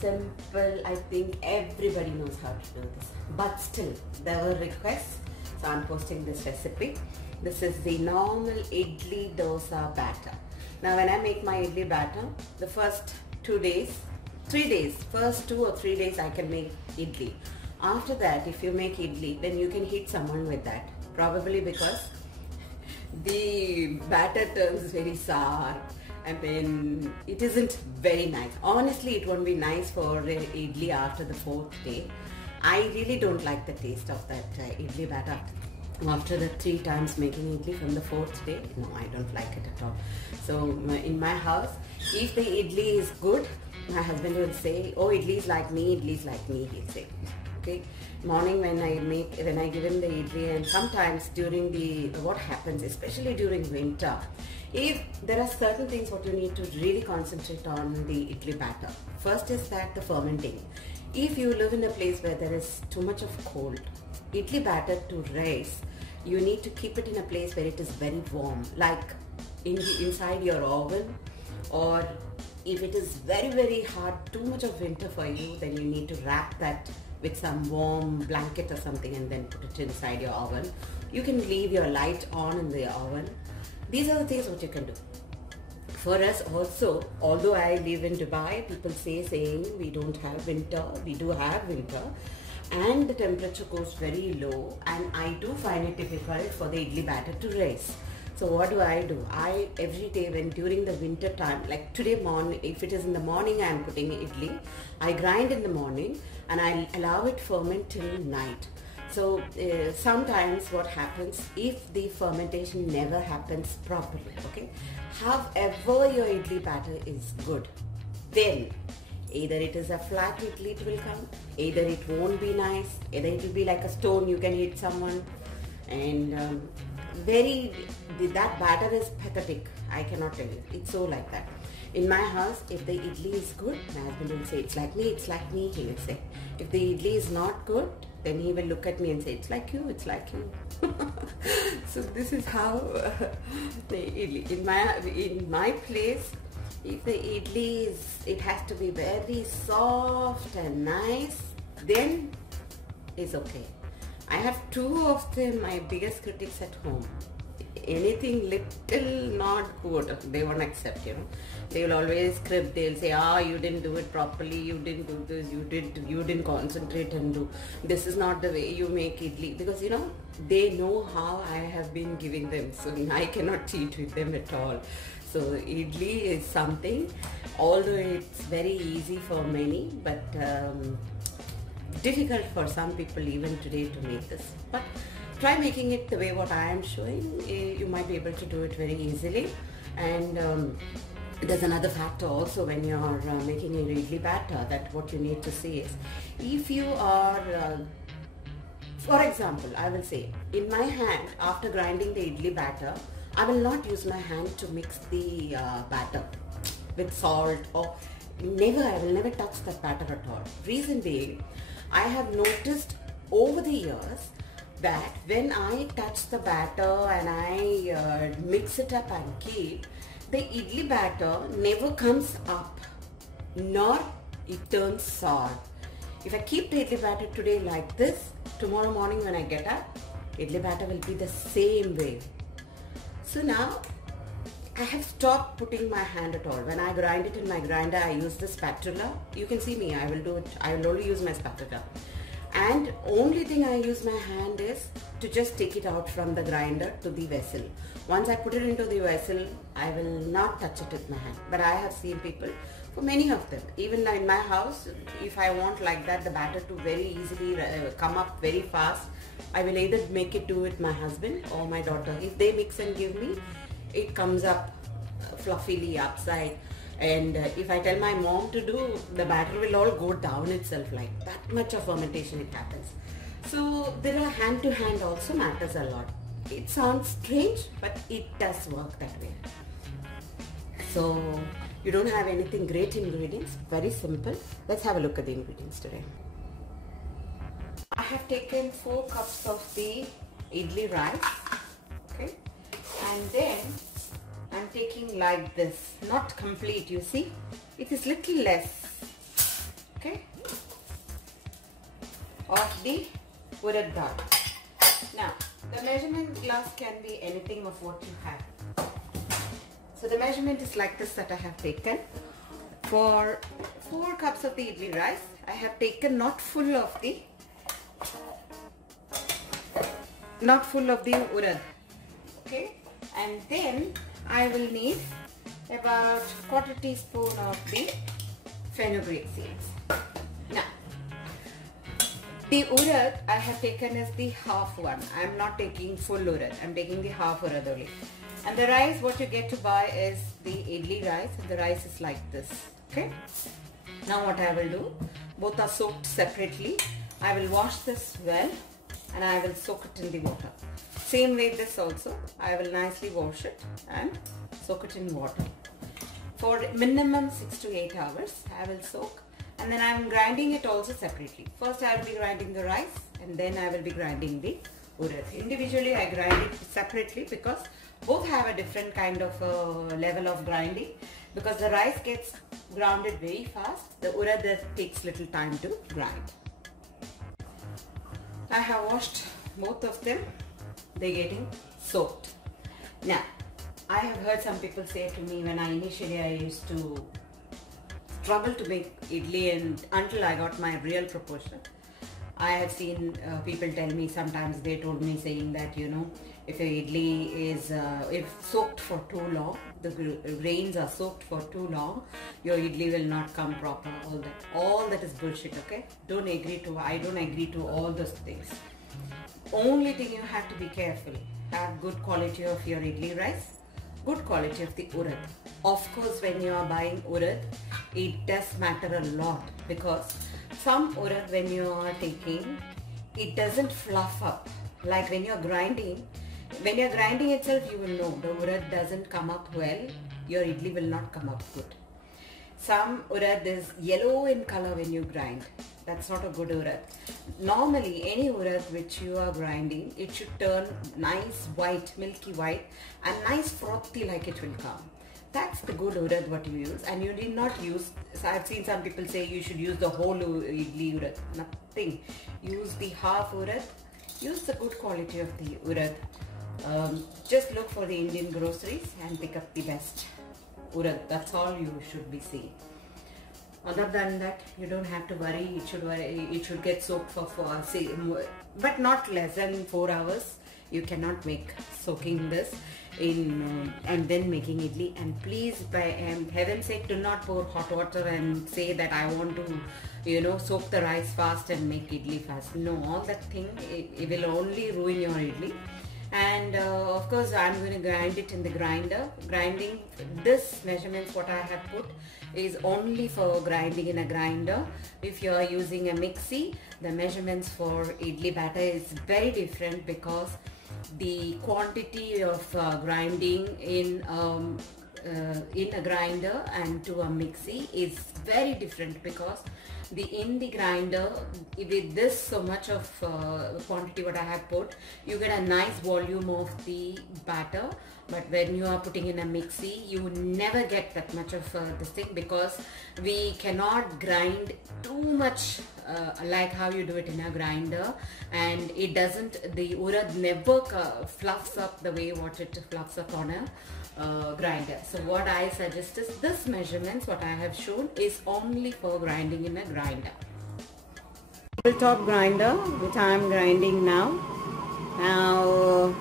simple. I think everybody knows how to do this. But still, there were requests, so I'm posting this recipe. This is the normal idli dosa batter. Now when I make my idli batter, the first 3 days, first 2 or 3 days I can make idli. After that, if you make idli, then you can hit someone with that. Probably because the batter turns very sour. I mean, it isn't very nice. Honestly, it won't be nice for idli after the 4th day. I really don't like the taste of that idli batter. After the 3 times making idli from the 4th day, no, I don't like it at all. So in my house, if the idli is good, my husband will say, oh, idli is like me, he'll say. Okay, morning when I give him the idli, and sometimes during what happens, especially during winter, if there are certain things what you need to really concentrate on the idli batter. First is that the fermenting. If you live in a place where there is too much of cold, idli batter to rise, you need to keep it in a place where it is very warm, like inside your oven, or if it is very, very hard, too much of winter for you, then you need to wrap that with some warm blanket or something and then put it inside your oven. You can leave your light on in the oven. These are the things what you can do. For us also, although I live in Dubai, people saying we don't have winter. We do have winter, and the temperature goes very low, and I do find it difficult for the idli batter to rise. So what do? Every day when during the winter time, like today morning, if it is in the morning I am putting idli, I grind in the morning and I allow it ferment till night. So sometimes what happens, if the fermentation never happens properly, okay, however your idli batter is good, then either it is a flat idli it will come, either it won't be nice, either it will be like a stone, you can hit someone, and that batter is pathetic. I cannot tell you. It's so like that. In my house, if the idli is good, my husband will say, it's like me, he will say. If the idli is not good, then he will look at me and say, it's like you. So this is how the idli. In my place, if the idli it has to be very soft and nice, then it's okay. I have 2 of them, my biggest critics at home. Anything little not good, they won't accept, They will always crib, they'll say, you didn't do it properly, you didn't do this, you didn't concentrate and do. This is not the way you make idli. Because, they know how I have been giving them. So I cannot cheat with them at all. So idli is something, although it's very easy for many, but difficult for some people even today to make this. But try making it the way what I am showing. You might be able to do it very easily. And there's another factor also when you are making a idli batter, that what you need to see is, if you are, for example, I will say, in my hand, after grinding the idli batter, I will not use my hand to mix the batter with salt, or I will never touch that batter at all. Reason being, I have noticed over the years that when I touch the batter and I mix it up and keep, the idli batter never comes up, nor it turns sour. If I keep the idli batter today like this, tomorrow morning when I get up, idli batter will be the same way. So now I have stopped putting my hand at all. When I grind it in my grinder, I use the spatula. You can see me, I will only use my spatula. And only thing I use my hand is to just take it out from the grinder to the vessel. Once I put it into the vessel, I will not touch it with my hand. But I have seen people, for many of them, even in my house, if I want like that, the batter to very easily come up very fast, I will either make it do with my husband or my daughter. If they mix and give me, it comes up fluffily upside. And if I tell my mom to do, the batter will all go down itself, like that much of fermentation it happens. So there are hand to hand also matters a lot. It sounds strange, but it does work that way. So you don't have anything great ingredients, very simple. Let's have a look at the ingredients today. I have taken 4 cups of the idli rice, okay, and then I'm taking like this, not complete, you see, it is little less. of the urad dal. Now, the measurement glass can be anything of what you have. So the measurement is like this that I have taken. For 4 cups of the idli rice, I have taken not full of the urad. Okay, and then I will need about 1/4 teaspoon of the fenugreek seeds. Now, the urad I have taken is the half one. I am not taking full urad. I am taking the half urad only. And the rice, what you get to buy is the idli rice. And the rice is like this. Okay. Now what I will do, both are soaked separately. I will wash this well and I will soak it in the water. Same way this also, I will nicely wash it and soak it in water. For minimum 6 to 8 hours, I will soak, and then I am grinding it also separately. First I will be grinding the rice and then I will be grinding the urad. Individually I grind it separately because both have a different kind of level of grinding. Because the rice gets grounded very fast, the urad takes little time to grind. I have washed both of them. They're getting soaked. Now, I have heard some people say to me when I used to struggle to make idli, and until I got my real proportion. I have seen people tell me, sometimes they told me saying that, you know, if a idli is if soaked for too long, the grains are soaked for too long, your idli will not come proper. All that is bullshit. Okay, I don't agree to all those things. Only thing you have to be careful, have good quality of your idli rice, good quality of the urad. Of course, when you are buying urad, it does matter a lot, because some urad when you are taking, it doesn't fluff up. Like when you are grinding itself, you will know the urad doesn't come up well, your idli will not come up good. Some urad is yellow in color when you grind. That's not a good urad. Normally, any urad which you are grinding, it should turn nice white, milky white, and nice frothy like it will come. That's the good urad what you use, and you need not use. So I've seen some people say you should use the whole idli urad. Nothing. Use the half urad. Use the good quality of the urad. Just look for the Indian groceries and pick up the best urad. That's all you should be seeing. Other than that, you don't have to worry. It should get soaked for but not less than 4 hours. You cannot make soaking this in and then making idli. And please, by heaven's sake, do not pour hot water and say that I want to, you know, soak the rice fast and make idli fast. No, all that thing, it will only ruin your idli. And of course, I'm going to grind it in the grinder. Grinding this measurements what I have put is only for grinding in a grinder. If you are using a mixie, the measurements for idli batter is very different, because the quantity of grinding in a grinder and to a mixie is very different, because in the grinder, with this so much of quantity what I have put, you get a nice volume of the batter. But when you are putting in a mixie, you never get that much of this thing, because we cannot grind too much like how you do it in a grinder, and it doesn't, the urad never fluffs up the way what it fluffs up on a grinder. So what I suggest is this measurements what I have shown is only for grinding in a grinder. Top grinder which I am grinding now. Now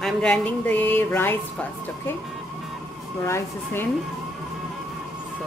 I am grinding the rice first. Okay, so rice is in. So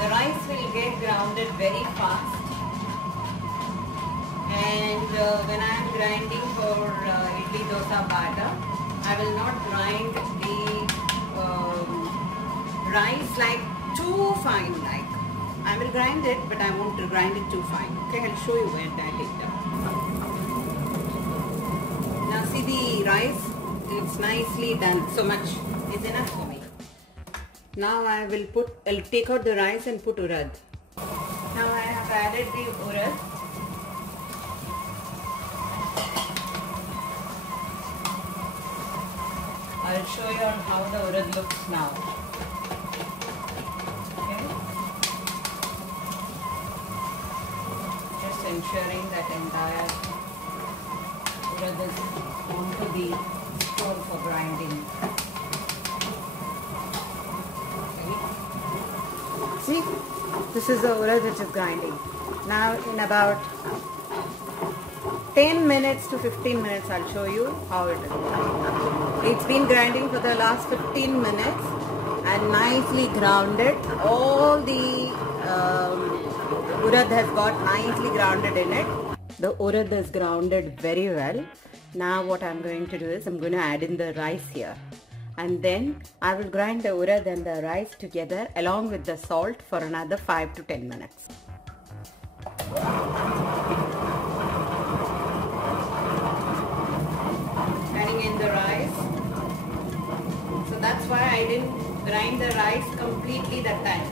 the rice will get grounded very fast. And when I am grinding for idli dosa batter, I will not grind the rice like too fine. Like I will grind it, but I won't grind it too fine. Okay, I'll show you where that is done. Now see the rice, it's nicely done. So much is enough for me. Now I'll take out the rice and put urad. Now I have added the urad. I'll show you on how the urad looks now. Okay. ensuring that entire urad is onto the stone for grinding. Okay. See, this is the urad which is grinding. Now in about 10 minutes to 15 minutes I'll show you how it is. It's been grinding for the last 15 minutes and nicely grounded. All the urad has got nicely grounded in it. The urad is grounded very well. Now what I'm going to do is I'm going to add in the rice here. And then I will grind the urad and the rice together along with the salt for another 5 to 10 minutes. Adding in the rice. So that's why I didn't grind the rice completely that time.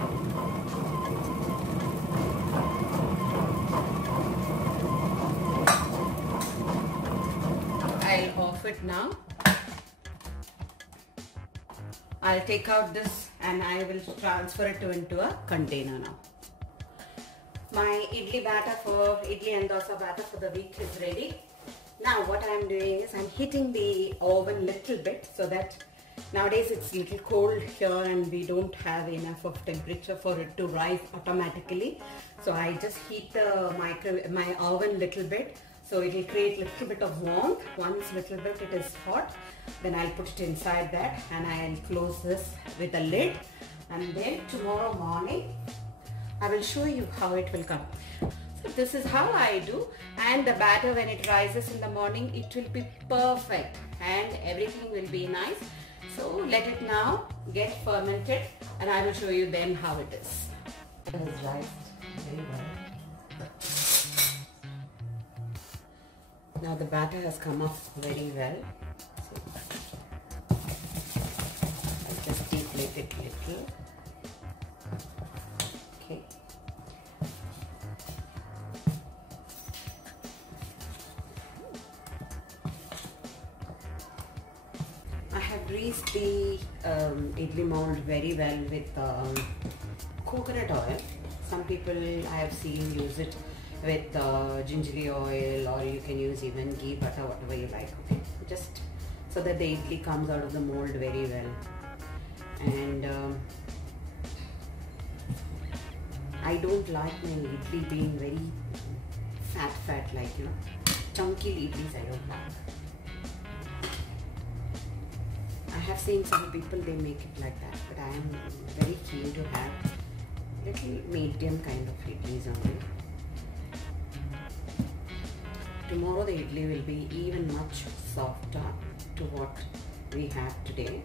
I'll off it now. I'll take out this and I will transfer it into a container now. My idli batter for idli and dosa batter for the week is ready. Now what I'm doing is I'm heating the oven little bit so that nowadays it's little cold here and we don't have enough of temperature for it to rise automatically. So I just heat my oven little bit so it will create little bit of warmth. Once little bit it is hot, then I'll put it inside that and I'll close this with a lid, and then tomorrow morning I will show you how it will come. So this is how I do, and the batter when it rises in the morning it will be perfect and everything will be nice. So let it now get fermented and I will show you then how it is. It has rised very well. Now the batter has come up very well. So I'll just deflate it a little. Okay. I have greased the idli mold very well with coconut oil. Some people I have seen use it with gingery oil, or you can use even ghee, butter, whatever you like. Okay, just so that the idli comes out of the mold very well. And I don't like my idli being very fat like, you know, chunky idlis I don't like. I have seen some people they make it like that, but I am very keen to have little medium kind of idlis only. Tomorrow the idli will be even much softer to what we have today.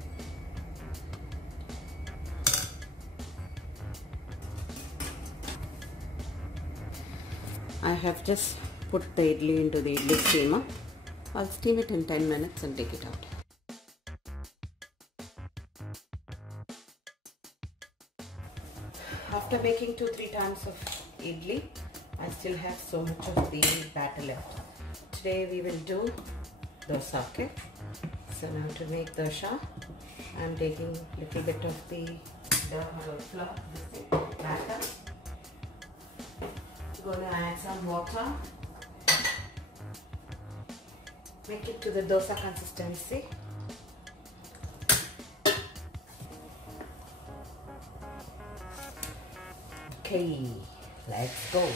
I have just put the idli into the idli steamer. I'll steam it in 10 minutes and take it out. After making 2-3 times of idli, I still have so much of the batter left. Today we will do dosa, okay? So now to make dosa, I'm taking a little bit of the flour, batter. Going to add some water. Make it to the dosa consistency. Okay, let's go.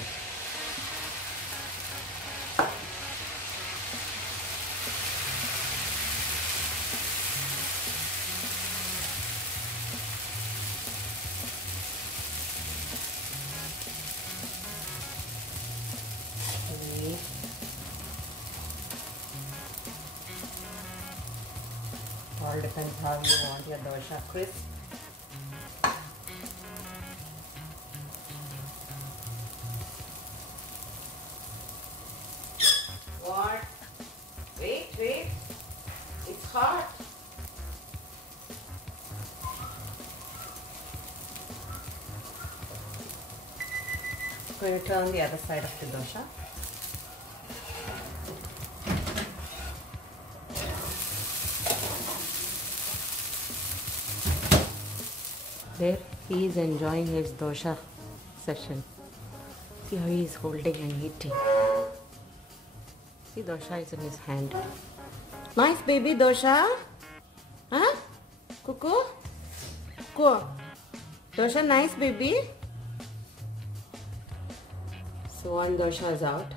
All depends how you want your dosa crisp. What? Wait. It's hot. I'm going to turn the other side of the dosa. There, he is enjoying his dosa session. See how he is holding and eating. See, Dosa is in his hand. Nice baby, Dosa. Huh? Cuckoo? Cuckoo. Dosa, nice baby. So one Dosa is out.